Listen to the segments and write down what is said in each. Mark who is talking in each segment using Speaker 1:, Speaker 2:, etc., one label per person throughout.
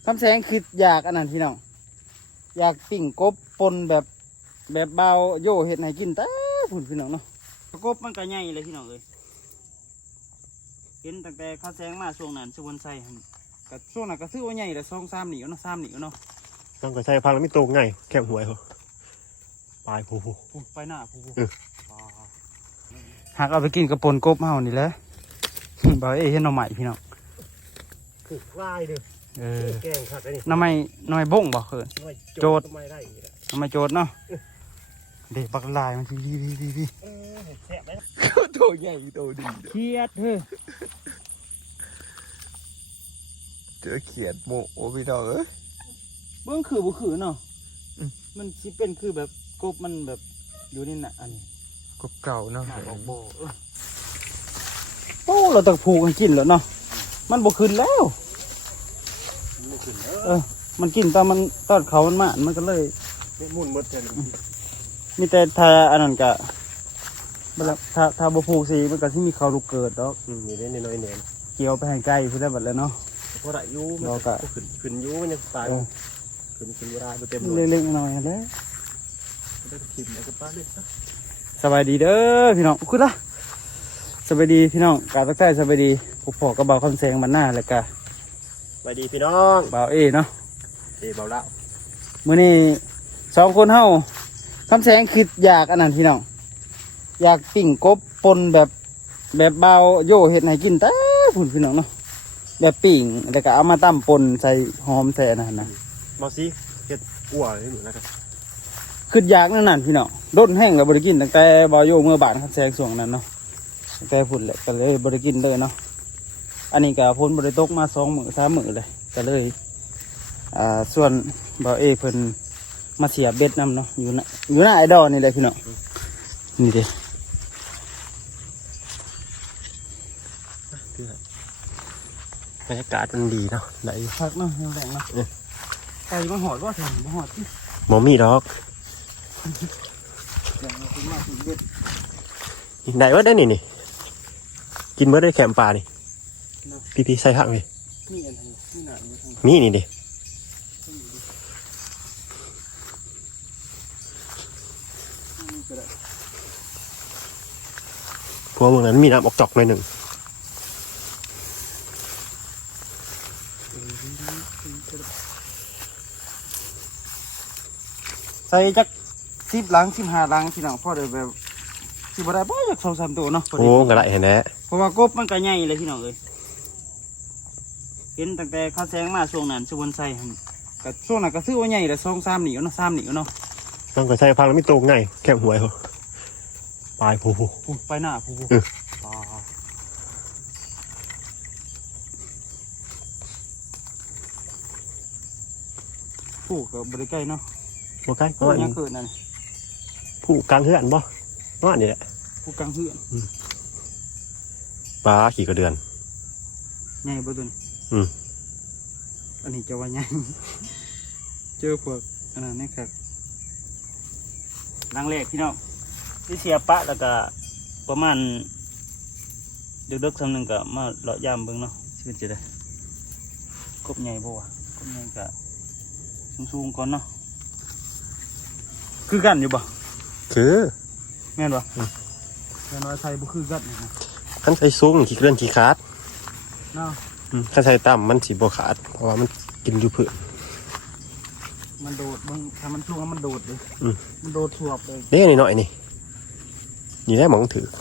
Speaker 1: คำแสงคืออยากอันนั้นพี่น้องอยากปิ่งกบปนแบบเบาโย่เห็ดให้กินแต่ผุนพี่น้องเนาะกบมันก็ใหญ่เลยพี่น้องเลยเห็นตั้งแต่ข้าวแสงมาช่วงนั้นชวนใส่กับช่วงนั้นก็ซื้อว่าใหญ่เลย2-3 หนีเนาะ3 หนีเนาะ
Speaker 2: ต้องก็ใช้พังแล้วไม่ตรงไงแค่หวยเหรอปลายผู้
Speaker 1: ไปหน้าผู้หากเอาไปกินกระปนกบเฮานี่แหละบ่เห็นหน่อใหม่พี่น้อง
Speaker 2: คือลายเด้อแกงขัดเลยนี่
Speaker 1: หน่อไม้บ้งบ่เขินโจดหน่อไม้โจดเนาะเด็กบักลายมันพี่
Speaker 2: แซ่บไหม
Speaker 1: โตใหญ่โตดีเครียดเฮ้ย
Speaker 3: เจอเขียดโมโอพี่น้อง
Speaker 1: เบื้องคือบุคือเนาะมันชิเป็นคือแบบกบมันแบบอยู่นี่น่ะอันนี้
Speaker 3: กบเก่าเนาะ
Speaker 1: บอกโบโอ้เราต้องผูกกันกินแล้วเนาะมันบุขึ้นแล้วมันกินตอนมันตอนเขามันก็เลย
Speaker 2: มุ่นมดแทน
Speaker 1: มีแต่ทาอันนั้นกะถ้าบุผูกสีมันก็ที่มีเขาลูกเกิดแล้ว
Speaker 2: นี่ได้น้อยเนี่ย
Speaker 1: เกี่ยวไปให้ไกลเพื่อได้บัดแล้วเนาะ
Speaker 2: เพราะได้ยูมันก็ขึ้นยูมันยังตายขึ้นเวลาเต็ม
Speaker 1: เล็กๆหน่อยแล้ว
Speaker 2: ได้ทิมแล้วก็ป้าเล็กซะ
Speaker 1: สบายดีเด้อพี่น้องคุณล่ะสบายดีพี่น้องกาตักใจสบายดีผู้พ่อกระเบาคำแสงมันหน้าเลยกะ
Speaker 2: สบายดีพี่น้อง
Speaker 1: เบาเนาะ
Speaker 2: เบาเล่า
Speaker 1: มื้อนี้2 คนเฮาคำแสงคืออยากอันนั้นพี่น้องอยากปิ่งกบปนแบบเบาโย่เห็ดให้กินแต่ผุนพี่น้องเนาะแบบปิ่งแต่ก็เอามาตั้มปนใส่หอมใส่นั่นนะ
Speaker 2: เบาซีเห็ดกัวเลยหนูนะครับ
Speaker 1: คืออยากนั่นพี่น้องด้นแห้งกับบริกินตั้งแต่เบาโย่เมื่อบานคำแสงส่วงนั้นเนาะตั้งแต่ผุนเลยก็เลยบริกินเลยเนาะอันนี้ก็พ้นบริตกมา2 มื้อ 3 มื้อเลยก็เลยส่วนเบาเพิ่นมาเสียเบ็ดนำเนาะอยู่หน้าไอดอลนี่เลยพี่น้องนี่ดิ
Speaker 2: บรรยากาศมันดีเนาะไหล
Speaker 1: พักเนาะแรงเนาะไก่มาหอดว่าถึงมาหอดที่
Speaker 2: หมอมีดอกไหนว่าได้นี่กินเมื่อได้แคมปลานี่พี่ใส่ผักเลยมีนี่ดิพวกมึงนั้นมีน้ำออกจอกหน่อยหนึ่ง
Speaker 1: ใส่จัก10 ลัง15 ลังพี่น้องพ่อเดี๋ยวแบบสิบ่ได้บ่อยาก2-3 ตัวเนาะ
Speaker 2: โอ้กระไรเห็นแน่
Speaker 1: เพราะว่ากบมันก็ใหญ่เลยพี่น้องเลยเห็นตั้งแต่ข้าวแสงมาช่วงนั้นชวนใส่กับช่วงนั้นก็ซื้อว่าใหญ่เลย2-3 หนีเนาะ3 หนีเนาะ
Speaker 2: ต้องก็ใช้พังแล้วไม่ตรงไงแค่หวยเหรอปลายผู้
Speaker 1: ไปหน้าผู้ผู้กับบริใกล้เนาะ
Speaker 2: บริใกล้เพราะ
Speaker 1: ยังเกิดนั่น
Speaker 2: ผู้กลางเฮือนบ่นั่นนี่แหละ
Speaker 1: ผู้กลางเฮือน
Speaker 2: ปลาขี่กระเดือน
Speaker 1: ใหญ่บ่ตุนอันนี้จะว่าใหญ่เจอพวกอันนั้นนี่ครับลังแรกพี่น้องที่เสียปะแล้วก็ประมาณดึกๆสำนึงก็มาเลาะยามเบิ่งเนาะชีวิตจะได้กบใหญ่บ่วะกบใหญ่ก็สูงๆก่อนเนาะคือกันอยู่บ่
Speaker 2: คือ
Speaker 1: แม่นบ่แม่นว่าใส่บ่คือกันนะ
Speaker 2: ขั้นใส่สูงขี่เลื่อนขี่ขาด
Speaker 1: เนาะ
Speaker 2: ขั้นใส่ต่ำมันสีบ่ขาดเพราะว่ามันกินอยู่เพื่อ
Speaker 1: มันโดดถ้ามันช่วงมันโดดเลยมันโดดทวบเลย
Speaker 2: เด้หน่อยนี่ได้หมองถือ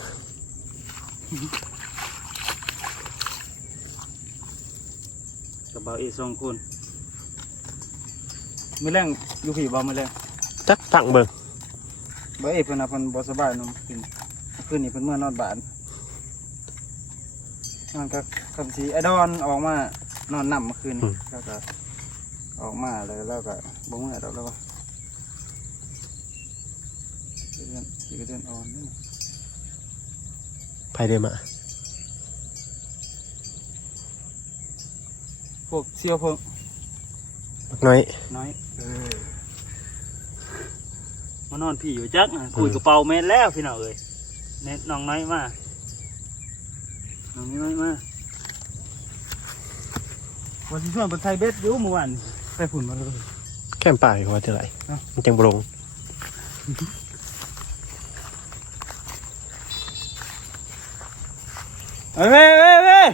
Speaker 1: กับบ่าว2 คนมื้อแรงอยู่พี่บ่มื้อแรง
Speaker 2: จักตั้งเบิ่ง
Speaker 1: บ่เพิ่นน่ะเพิ่นบ่สบายเนาะคืนนี้เพิ่นเมื่อนอนบ้านมันก็คำสีไอดอนออกมานอนนำเมื่อคืนแล้วก็ออกมาเลยแล้วก็บ่เมื่อดอกแล้วก็เดือนอ่อนนี่
Speaker 2: ไปเดินมา
Speaker 1: พวกเสี่ยวพวก
Speaker 2: น้อย
Speaker 1: มานอนพี่อยู่จักคุยกระเป๋าเม็ดแล้วพี่น้องเอ้ยเน็ตน้องน้อยมาน้องน้อยมาวันที่ส่วนเป็นไทยเบสอยู่เมื่อวานไปฝุ่นมาเลย
Speaker 2: แคมป่าอยู่ว่าจะไรมันจังบรง
Speaker 1: เฮ้ย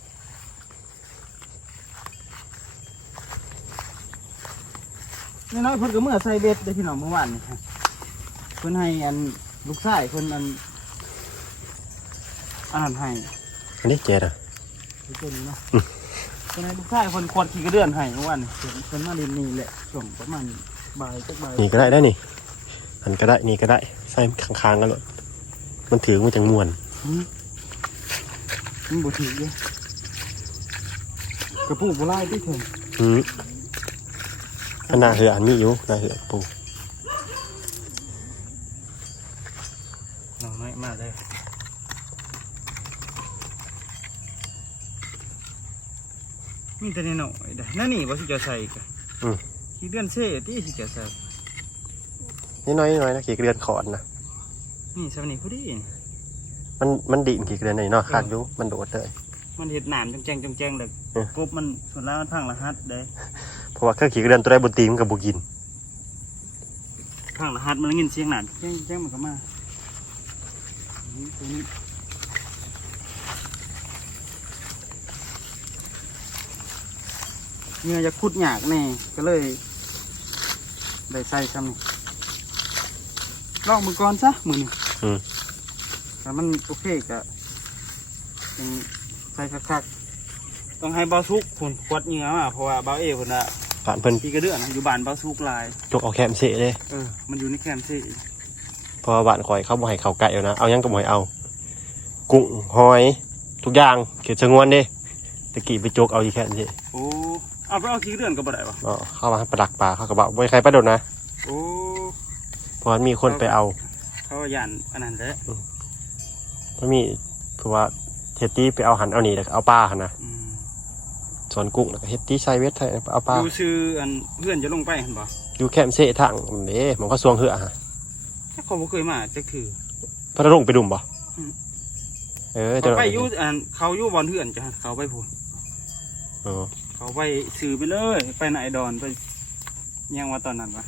Speaker 1: นี่น้อยเพิ่นก็เมื่อใส่เบ็ดได้พี่น้องเมื่อวานนี่เพิ่นให้อันลูกชายเพิ่นอันนั้นให้
Speaker 2: อันนี้เจ็ดอ่ะ
Speaker 1: เพิ่นเนาะเพิ่นให้ลูกชายเพิ่นขวดขี่กระเดื่อนให้เมื่อวานนี่เพิ่นมาเรียนนี่แหละช่วงประมาณบ่ายจักบ่าย
Speaker 2: นี่ก็ได้ได้นี่อันก็ได้นี่ก็ได้ใส่ค้างๆกันเลยมันถือมันจังมวน
Speaker 1: มันบ่ถือเลยกระปุกบ่ลายที่ถึง
Speaker 2: อันนาเหืออันนี้อยู่นาเหือปู
Speaker 1: น้องน้อยมากเลยมีแต่น้อยได้นั่นนี่บ่สิจะใส่กันขี้เดือนเซ่ที่สิจะใส่
Speaker 2: นี่น้อยนะขี่เรือนขอนนะ
Speaker 1: นี่สำนีพอดี
Speaker 2: มันดิ่งขี่เรือนไหนเนาะคาดอยู่มันโดดเลย
Speaker 1: มันเห็ดหนามจังแจงเลยกบมันส่วนล่างมันพังรหัสเด้
Speaker 2: เพราะว่าเครื่องขี่เรือนตัวใดบนตีมนกับบุกิน
Speaker 1: พังรหัสมันเงินเสียงหนามแจ้งมันก็มาตัวนี้เนี่ยจะขุดหยากแน่ก็เลยได้ใส่ซ้ำนี่ลองมือก่อนซะมือนี่แต่มันโอเคกะใส่คักๆต้องให้เบาซุกคนขวดเหงื่อมาเพราะว่าเบาเอคนละ
Speaker 2: ผ่านเพิ่น
Speaker 1: พี่กระเดื่อนอยู่บ้านเบาซุกลาย
Speaker 2: จกเอาแคมเสะเลย
Speaker 1: มันอยู่ในแคมป์สิ
Speaker 2: เพราะว่าบ้านคอยเขาบ่ให้เขาไก่เอานะเอายังก็บ่ให้เอากุ้งหอยทุกอย่างเขียดชะงวนเด้ตะกี้ไปจกเอาอีแค่นี้
Speaker 1: โอ้เอาไปเอาขี้กระเดื่อนก็บ่ได้ปะ
Speaker 2: เข้ามาประดักปลาเขาก็บอกบ่ให้ใครประโดดนะ
Speaker 1: โอ้
Speaker 2: เพราะว่ามีคนไปเอา
Speaker 1: เขาย่านอันนั้นแหละ
Speaker 2: เพราะมีเพราะว่าเฮดตี้ไปเอาหันเอาหนีแล้วก็เอาปลาหันนะสอนกุ้งแล้วก็เฮดตี้ใช้เวทไทยเอาปลา
Speaker 1: ดูชื่ออันเพื่อนจะลงไปเห็นปะ
Speaker 2: อยู่แคมเสะทางนี่มันก็สวงเหือฮะ
Speaker 1: ถ้าเขาบ่เคยมาจักถือ
Speaker 2: พระลงไปดุ่มบ่จะ
Speaker 1: เขาไปอยู่อันเขาอยู่บอลเพื่อนจ้ะเขาไปพูดเขาไปสื่อไปเลยไปไหนดอนไปยังว่าตอนนั้นวะ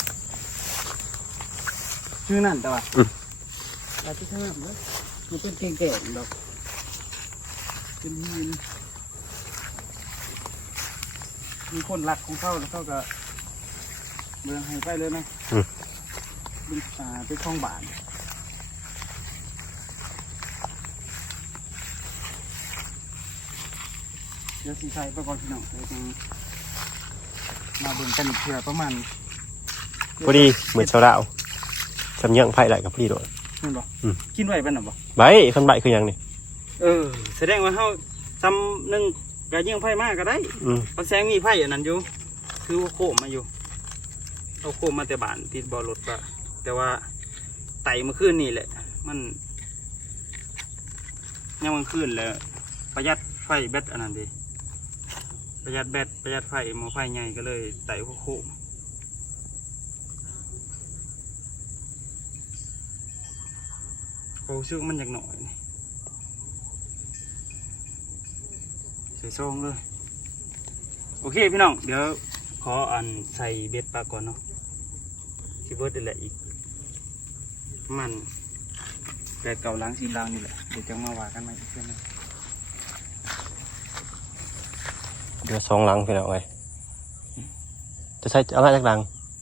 Speaker 1: ชื่อนั่นแต่ว่าเราที่ข้างหน้าเลยมันเป็นเก่งๆดอกเป็นหินมีคนรักของเขาแล้วเขาก็เมืองให้ไปเลยไหมเป็นเป็นคลองบานเดี๋ยวสีใส่ไปก่อนพี่น้องเดี๋ยวจะมาเบิ่งกันอีกเทื่อประมาณ
Speaker 2: พอดีเหมือนเช้าดาวสำเนียงไผ่ไหลกับพี่โดด
Speaker 1: นั่นบ่กินไหวเป็นหรอบ่
Speaker 2: ใบคันใบคือยังนี่
Speaker 1: แสดงว่าเฮาซ้ำหนึ่งกะยิงไผ่มากก็ได้ปักแสงมีไผ่อันนั้นอยู่คือว่าโคมมาอยู่เอาโคมมาแต่บ้านติดบ่อรถก็แต่ว่าไต่มาขึ้นนี่แหละมันยังมันขึ้นแล้วประหยัดไฟแบตอันนั้นดีประหยัดแบตประหยัดไฟหม้อไฟใหญ่ก็เลยไต่หัวโคมโอ้ชื่อมันอย่างหน่อยใส่ซองเลยโอเคพี่น้องเดี๋ยวขออันใส่เบ็ดปลาก่อนเนาะที่เบิร์ดนี่แหละอีกมันแต่เก่าล้างซีล้างนี่แหละเดี๋ยวจะมาว่ากันใหม่อีกเพื่อนนะ
Speaker 2: เดี๋ยวสองหลังพี่น้องไงจะใช้อะไรจากหลัง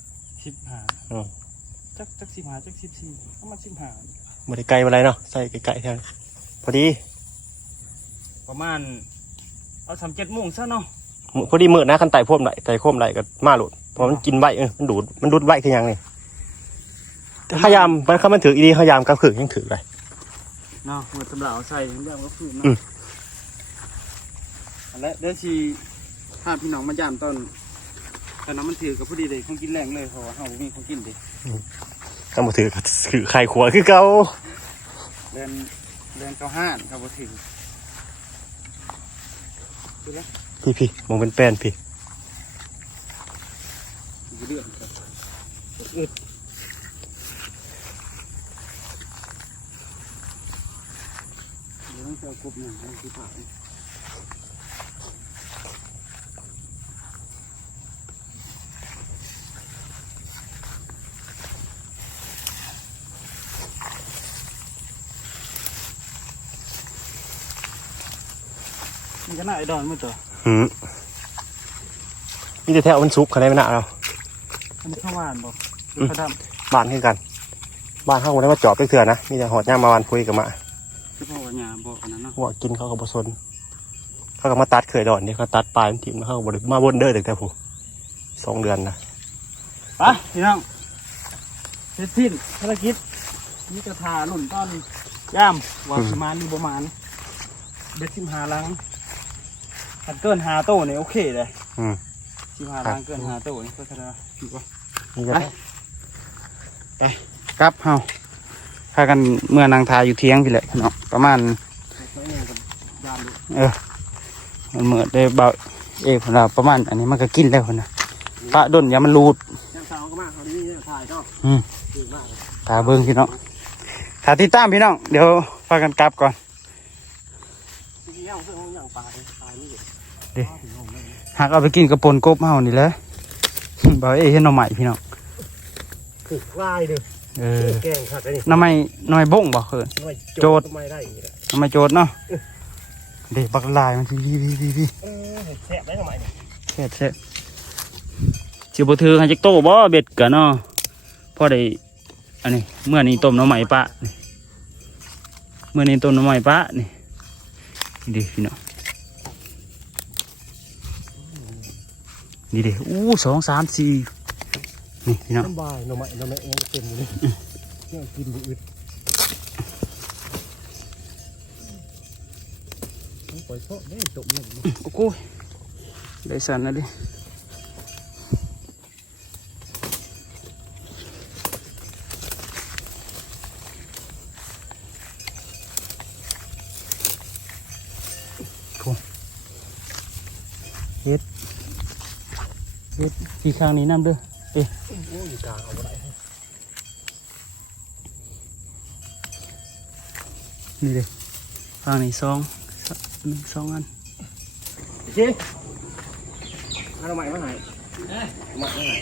Speaker 1: 15จัก15จัก14ประมาณ15
Speaker 2: บริไกลอะไรเนาะใส่ไกลๆแทนพอดี
Speaker 1: ประมาณเอา37 โมงซะเนาะ
Speaker 2: พอดีมืดนะคันไต่พ่มไหลไต่โคมไหลก็มาหลุดเพราะมันกินใบมันดูดใบคือยังนี่พยายามมันถืออีดีพยายามกระขือยังถือไป
Speaker 1: เนาะหัวตำราเอาใส่เรื่องก็คือเนาะและเดี๋ยวสิถ้าพี่น้องมาย่ามตอนน้ำมันถือกับพอดีเลยคงกินแรงเลยเพราะว่าเฮาบ่มีของกินดิ
Speaker 2: ถ้ามาถือก็ถือไข่ขวดคือเก่า
Speaker 1: เรียนเก้าห้านครับบ่ถือ
Speaker 2: พี่มองเป็นแป้นพี่
Speaker 1: เรื่องครับเดี๋ยวต้องเอากบหนึ่งให้ที่ผ่านก็น่าไอ้ดอนมือตัว
Speaker 2: มีแต่แถวมันซุกเขาได้ไม่น่าเรา
Speaker 1: อันนี้ข้าวหวานบอกข้าวดำ
Speaker 2: บ้านขึ้นกัน บ้านข้างบนได้มาจอบเถื่อนนะมีแต่หอดย่ามมาวันคุยกับมา
Speaker 1: ที่พ่อว่าหยาบอกอันนั้นเนาะ
Speaker 2: ว่ากินเขากับบสนเขาก็มาตัดเขยดอนนี่เขาตัดปลายมันทิ่มแล้วเขาก็บริมาบนเด้อแต่ผู้2 เดือนนะ
Speaker 1: ไปพี่น้องเสร็จสิ้นภารกิจนี่จะทาหล่นต้นย่ามว่าประมาณนี้ประมาณเบ็ด15 ลังถ้าเกิน5 โต้เนี่ยโอเคเลย15 ลังเกิน5 โต้นี่ก็แสดงว่าผิดวะ
Speaker 2: นี่จะ
Speaker 1: ไปครับเฮาพากันเมื่อนางทาอยู่เที่ยงพี่แหละเนาะประมาณมันเหมือนได้เบาเอกของเราประมาณอันนี้มันก็กินแล้วนะปะด้นอย่ามันรูดตาเบิ้งพี่น้องถ้าติดตามพี่น้องเดี๋ยวพากันกลับก่อนเดี๋ยวหากเอาไปกินกระปนกบเฮานี่แหละเบาเอกเห็นหน่อใหม่พี่น้อง
Speaker 2: คือลายเด้อแกงขาดเลย
Speaker 1: น้ำไม่บ้งบ่เคยโจด
Speaker 2: ทำไมได้
Speaker 1: น้ำไม่โจดเนาะเด็กบักลายมันพี่
Speaker 2: แซ่บได้ทำไมเนี่ย
Speaker 1: แซ่บจิบถือให้จักโตบ่เบ็ดกันเนาะพอได้อันนี้เมื่อนี้ต้มน้ำใหม่ปะนี่เมื่อนี้ต้มน้ำใหม่ปะนี่ดีพี่น้องนี่เด้2 3 4นี่พี่น้อง
Speaker 2: น้ำบายน้ำไม้เองเต็มเลยเนี่ยกินบุอึดปล่อยโซ่ได้ตกหนึ่ง
Speaker 1: โอ้โหได้สั่นนะดิเฮ็ดที่ข้างนี้น้ำเด้อ
Speaker 2: โอ้ยกลางเอาอะไร
Speaker 1: นี่เลยข้างนี้2 อัน
Speaker 2: จริงเอาใหม่มาไหนใหม่มาไหน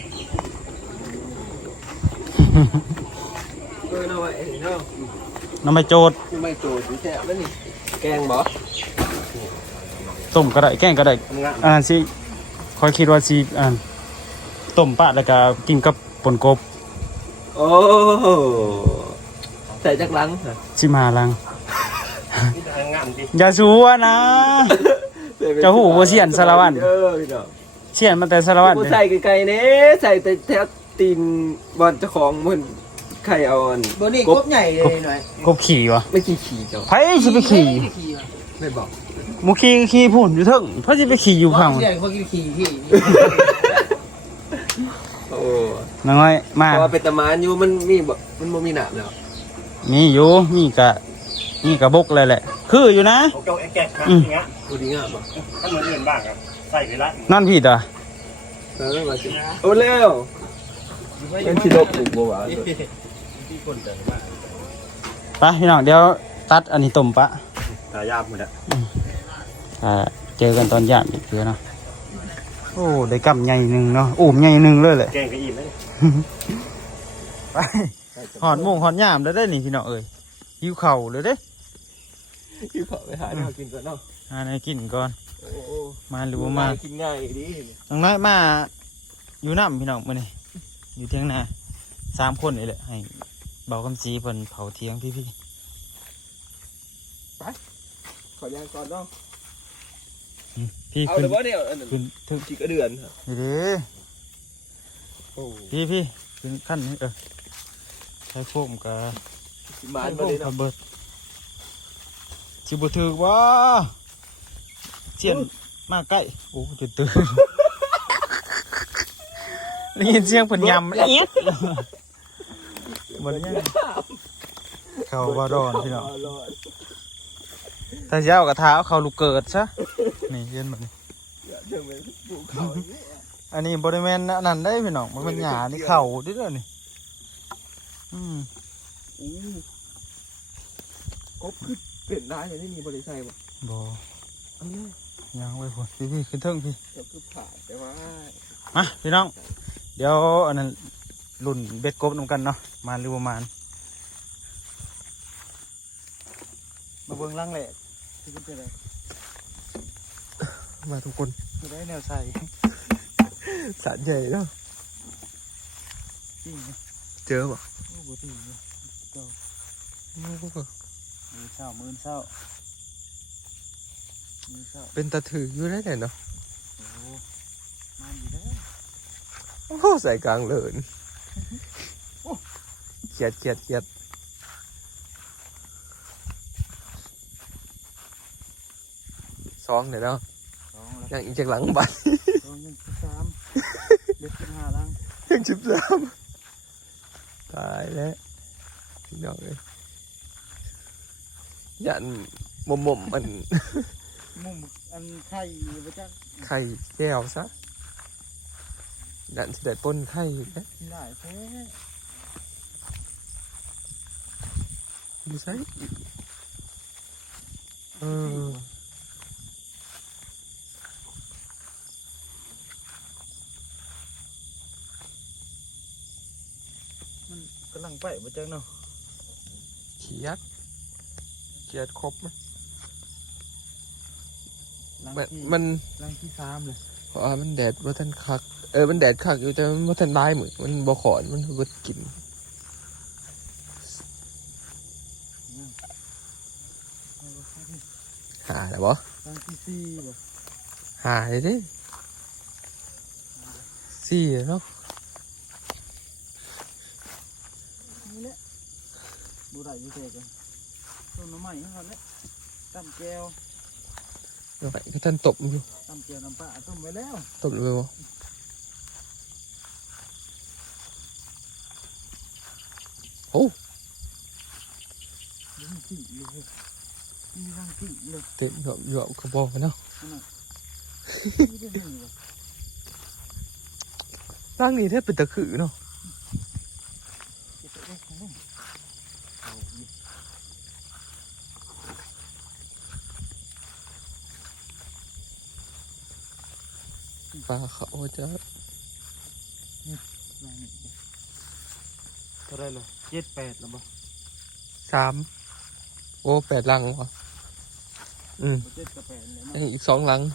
Speaker 2: เอาไว้เนาะ
Speaker 1: น้ำไม่โจด
Speaker 2: ไม่โจดแซ่บแล้วนี่แกงบ่
Speaker 1: ต้มก็ได้แกงก็ได้สิคอยคิดว่าสิต้มปะแล้วก็กินกับปนกบ
Speaker 2: โอ้ใส่จักลัง
Speaker 1: 15 ลังอย่าชัวนะจะหูว่าเสียนสารวัตรเสียนมันแต่สารวัตร
Speaker 2: ใส่ไก่ๆเน่ใส่แต่แทบตีนบอลเจ้าของมันไข่อ่อนบนนี่กบใหญ่เลยหน่อย
Speaker 1: กบขี่วะ
Speaker 2: ไม่ขี่เจ้า
Speaker 1: ไผสิไปขี่
Speaker 2: ไม่บอก
Speaker 1: หมูขี่พุ่นอยู่เทิงไผสิไปขี่อยู่ข้าง
Speaker 4: เสียงเขาขี่พี่
Speaker 2: โอ้
Speaker 1: น้อยมา
Speaker 2: เพราะว่าเป็นตะมานอยู่มันมีบ่มันบ่มีหนามแล้ว
Speaker 1: มีอยู่มีกะบกเลยแหละคืออยู่นะ
Speaker 2: เจ้าแกะครับอย่างเงี้ยดูดีงามบ่ถ้าเหมือนอื่นบ้างครับใส่ไปละ
Speaker 1: นั่นพี่ตา
Speaker 2: มาสิโอ้เร็วเป็นสิลบอีกบ่วะ
Speaker 1: ไปพี่น้องเดี๋ยวตัดอันนี้ต้มปะ
Speaker 2: ตายาบหมดอ่ะ
Speaker 1: เจอกันตอนย่างอีกเพื่อเนาะโอ้ได้กำใหญ่หนึ่งเนาะอุ้มใหญ่หนึ่งเลยแหละ
Speaker 2: แกงก็อิ่มแล้ว
Speaker 1: ไปหอดโมงหอดยามแล้วได้นี่พี่น้องเอ้ยหิวเข่าวเลยเด้
Speaker 2: พี่ขอไปหาเรากินก่อนเนาะ
Speaker 1: หาอะไรกินก่อน
Speaker 2: โอ้
Speaker 1: มาหรือว่ามา
Speaker 2: กินง่ายดี
Speaker 1: น้องน้อยมาอยู่น้ำพี่น้องมื้อนี้อยู่เที่ยงนา3 คนนี่แหละให้เบาคำสีเพิ่นเผาเที่ยงพี่
Speaker 2: ขอย่างก่อนเนาะ
Speaker 1: พี่
Speaker 2: เอา
Speaker 1: ขึ้น
Speaker 2: เลยว่าเนี่ย
Speaker 1: ขึ้นถึง
Speaker 2: กี่กระเดือน
Speaker 1: นี่เด้
Speaker 2: โอ้
Speaker 1: พี่ขึ้นขั้นนี้ใช้โฟมกับ
Speaker 2: มา
Speaker 1: ใช้โฟ
Speaker 2: เล
Speaker 1: ม
Speaker 2: ย
Speaker 1: กับ
Speaker 2: เนาะ
Speaker 1: เบิดสิบ่ถือว่าเสียนมาใกล้โอ้จะตื่นได้ยินเสียงเพิ่นยำเอี๊ยดบ่ได้ยังเข้าบ่ดอนพี่น้องถ้าสิเอากระทาเอาเข้าลูกเกิดซะนี่เห็นบ่นี่อันนี้บ่ได้แม่นนั่นได้พี่น้องมันเป็นหญ้านี่เข้าเด้อนี่
Speaker 2: กบคือเปลี่ยนได้ยังไม่มีบริษัทบ่
Speaker 1: บ่ยังไว้พุ่นพี่ขึ้นเทิงพี่
Speaker 2: ก็คือผ่านแต่ว่า
Speaker 1: มาพี่น้องเดี๋ยวอันนั้นรุ่นเบ็ดกบนำกันเนาะมาหรือประมาณมาเบิ่งล่างแหลกที่เป็นอะไร
Speaker 3: มาทุกคน
Speaker 1: จะได้แนวใส่
Speaker 3: สารใหญ่เนาะ
Speaker 1: จริงนะ
Speaker 3: เจอป่ะ
Speaker 1: โอ้โหตีเนี่ยก็
Speaker 3: โอ้โห
Speaker 1: มือเศร้ามือเศร้ามือเศร้า
Speaker 3: เป็นตะถืออยู่ได้แต่เนาะ
Speaker 1: โอ้มาอยู่แล้ว
Speaker 3: โอ้โหใส่กลางเลินเขียดซองเดี๋ยวเนาะ
Speaker 1: สองแล้ว
Speaker 3: ยังอีกจากหลังบัตร
Speaker 1: สองยังสามเด็ดขึ้น5ลัง
Speaker 3: ยัง13ตายแล้วพี่น้องเลยยันมุมมัน
Speaker 1: มุมอันไข่ไปจัก
Speaker 3: ไข่แก้วซะยันสิได้ป้นไข่นะ
Speaker 1: กินได้แท้
Speaker 3: ดูใช่เออ
Speaker 1: มันกำลังไปไปจักเนาะ
Speaker 3: เขียดครบไหม
Speaker 1: ลัง
Speaker 3: มัน
Speaker 1: ที่
Speaker 3: มัน
Speaker 1: ลังที่3เลย
Speaker 3: เพราะว่ามันแดดว่าท่านคักมันแดดคักอยู่แต่มันว่าท่านได้เหมือนมันบ่ขอนมันบ่กิน หาแล้วบ่
Speaker 1: ลังที่4บ่
Speaker 3: หาเลยดิสี่เนาะ
Speaker 1: นี่แหละบูได้อยู่เทกันต้นน้ำใหม่นี่ครับเนี่ยตำแก้ว
Speaker 3: เดี๋ยวไปก็ท่านตบอยู่
Speaker 1: ตำแก้วน้ำปลาต้มไว้แล้ว
Speaker 3: ตบเลยบ่โอ้
Speaker 1: มีรังสีเลยมีรังสีเลย
Speaker 3: เต็มหยอกกระบอกเนาะ
Speaker 1: นั่นน่ะนี่เป็นหนึ่งวะ
Speaker 3: ร่างนี้แทบเป็นตะขือเนาะ
Speaker 1: เก็บไปได้ของมึงเอาอีก
Speaker 3: ปลาเขาจะ
Speaker 1: รังนี่เท่าไรเลย7 8แล้วบ่
Speaker 3: 3โอ้8ลังวะ
Speaker 1: 7กับ8เลย
Speaker 3: ยัง
Speaker 1: เนาะ
Speaker 3: อีก2ลัง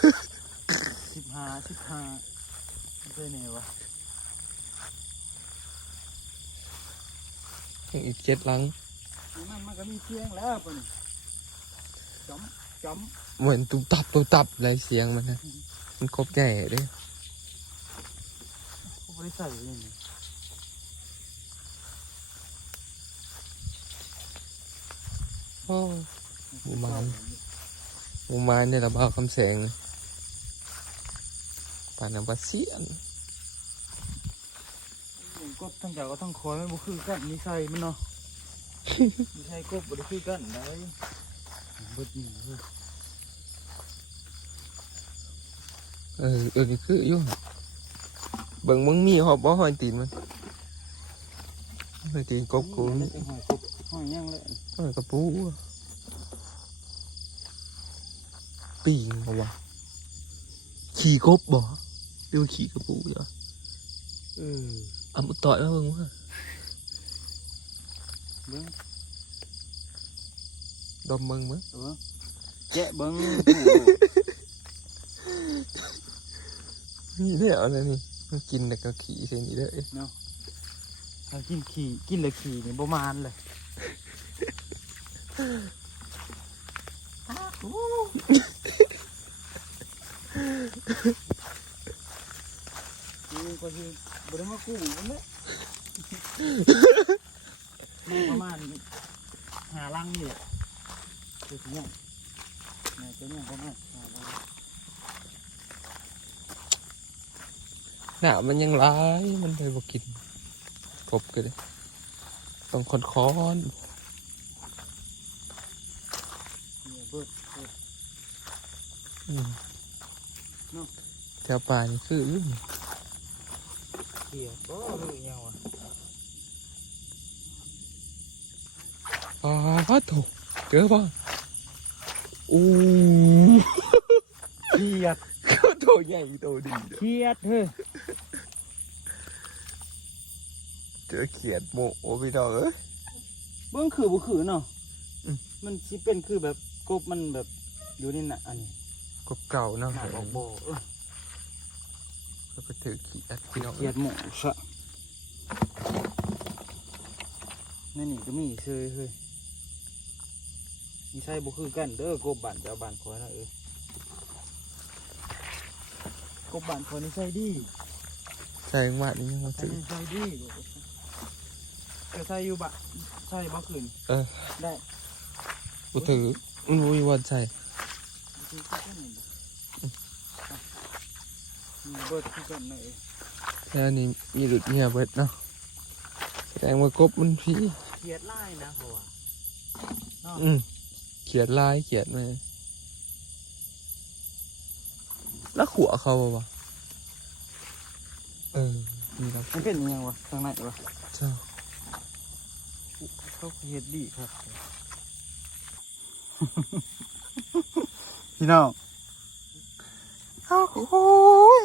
Speaker 1: 15ไม่ใช่แน่วะ
Speaker 3: ยังอีก7ลัง
Speaker 1: มันก็มีเสียงแล้วปะนี่จ้ำจ้ำ
Speaker 3: เหมือนตุบตับอะไรเสียงมันนะมันครบใหญ่เด้
Speaker 1: เขาไม่ได้ใส่เลยนี่
Speaker 3: โอ้หมูไม้เนี่ยระบาคำแสงเลยปานน้ำปลาเสียน
Speaker 1: กบทั้งเจ้าก็ทั้งคอยมันบ่คือกันนิสัยมันเนาะ นิสัยกบบ่ได้คือกันได้เบิดนี่เว้ย
Speaker 3: นี่คืออยู่เบิ่งมึงมีหอบบ่หอยตีนมันหอยตีนกบกู
Speaker 1: นี่
Speaker 3: นี่
Speaker 1: เป็นหอยกบหอยยังเลย
Speaker 3: หอยกระปูปีงเอาวะขี่กบบ่หรือว่าขี่กระปูเหรอเอามุดต่อยมาเบิ่งว่า
Speaker 1: เบิ่ง
Speaker 3: ดมเบิ่งมั้ง
Speaker 1: แกะเบิ่ง
Speaker 3: นี่เนี่ยเอาเลยนี่มากินแต่ก็ขี่เส้นนี้เด้อ
Speaker 1: ถ้ากินขี่กินเลยขี่นี่บ่มานเลยนี่ก็สิบ่ได้มากู้มันเด้มันประมาณ5ลังนี่แหละคือสิยังน่าจะยังประมาณ5ลัง
Speaker 3: หนามันยังร้ายมันเลยบ่กินกบกันเลยต้องค้อน
Speaker 1: เนี่ยเบิด
Speaker 3: อืมแถวป่านี่คืออยู่
Speaker 1: เกี่ยวก็รู้ยังวะ
Speaker 3: โถเจอป่ะอู้
Speaker 1: เครียด
Speaker 3: ก็โตใหญ่โตดี
Speaker 1: เครียดเฮ้ย
Speaker 3: เจอเขียดโมโอพี่น้องเอ้ย
Speaker 1: เบิ่งคือบ่คือเนาะ
Speaker 3: อืม
Speaker 1: มันสิเป็นคือแบบกบมันแบบอยู่นี่น่ะอันนี้
Speaker 3: กกบเก่าเนาะ
Speaker 1: หน้าบอกโบ
Speaker 3: ก็ไปถือขี้อัดพี่น้อง
Speaker 1: เกียดหมูซะนี่นี่ก็มีเชยเฮ้ยมีไส้บุคือกันเด้อกบบ้านจะเอาบ้านคอยนะกบบ้านคอยนี่ใส่ดี
Speaker 3: ใส่หวานนี่ยังมา
Speaker 1: ใส่
Speaker 3: ถือ
Speaker 1: ใส่ดีใส่อยู่บะใส่บ่คืนได้
Speaker 3: กูถือมันรู้อยู่วันใส่
Speaker 1: เบิดคือกันเลย
Speaker 3: แล้วอันนี้มีหลุดเหี่ยเบิดเนาะแสดงว่ากบมันพี่
Speaker 1: เขียดไล่นะเขาว่า
Speaker 3: เขียดลายเขียดมาแล้วขัวเขาบ่วะนี่ครับ
Speaker 1: มันเป็นยังไงวะทางไหนวะ
Speaker 3: เจ้า
Speaker 1: เขาเขียดดีครับ พี่น้องโอ้ย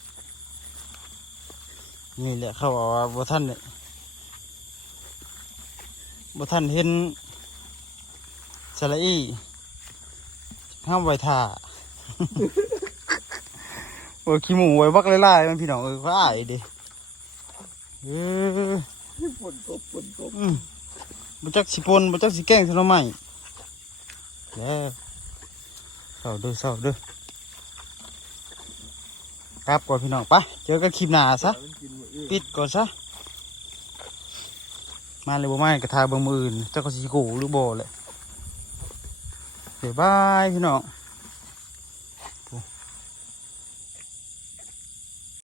Speaker 1: นี่แหละเขาบอกว่าบ่ท่านเนี่ยบ่ท่านเห็นสระอีห้ามไว้ท่า โอ้ยขี้หมูไว้บักไล่ๆมันพี่น้องก็อายดิ
Speaker 3: ฝนกบ
Speaker 1: บ่จักสิปนบ่จักสิแกล้งซะหน่อไม้แล้วเศร้าเด้อครับก่อนพี่น้องไปเจอกันคลิปหน้าซะปิดก่อนซะมาเลยบ่มากระทาเบิ่งมืออื่นจักก็สิโกหรือบ่แหละบ๊ายบายพี่น้อง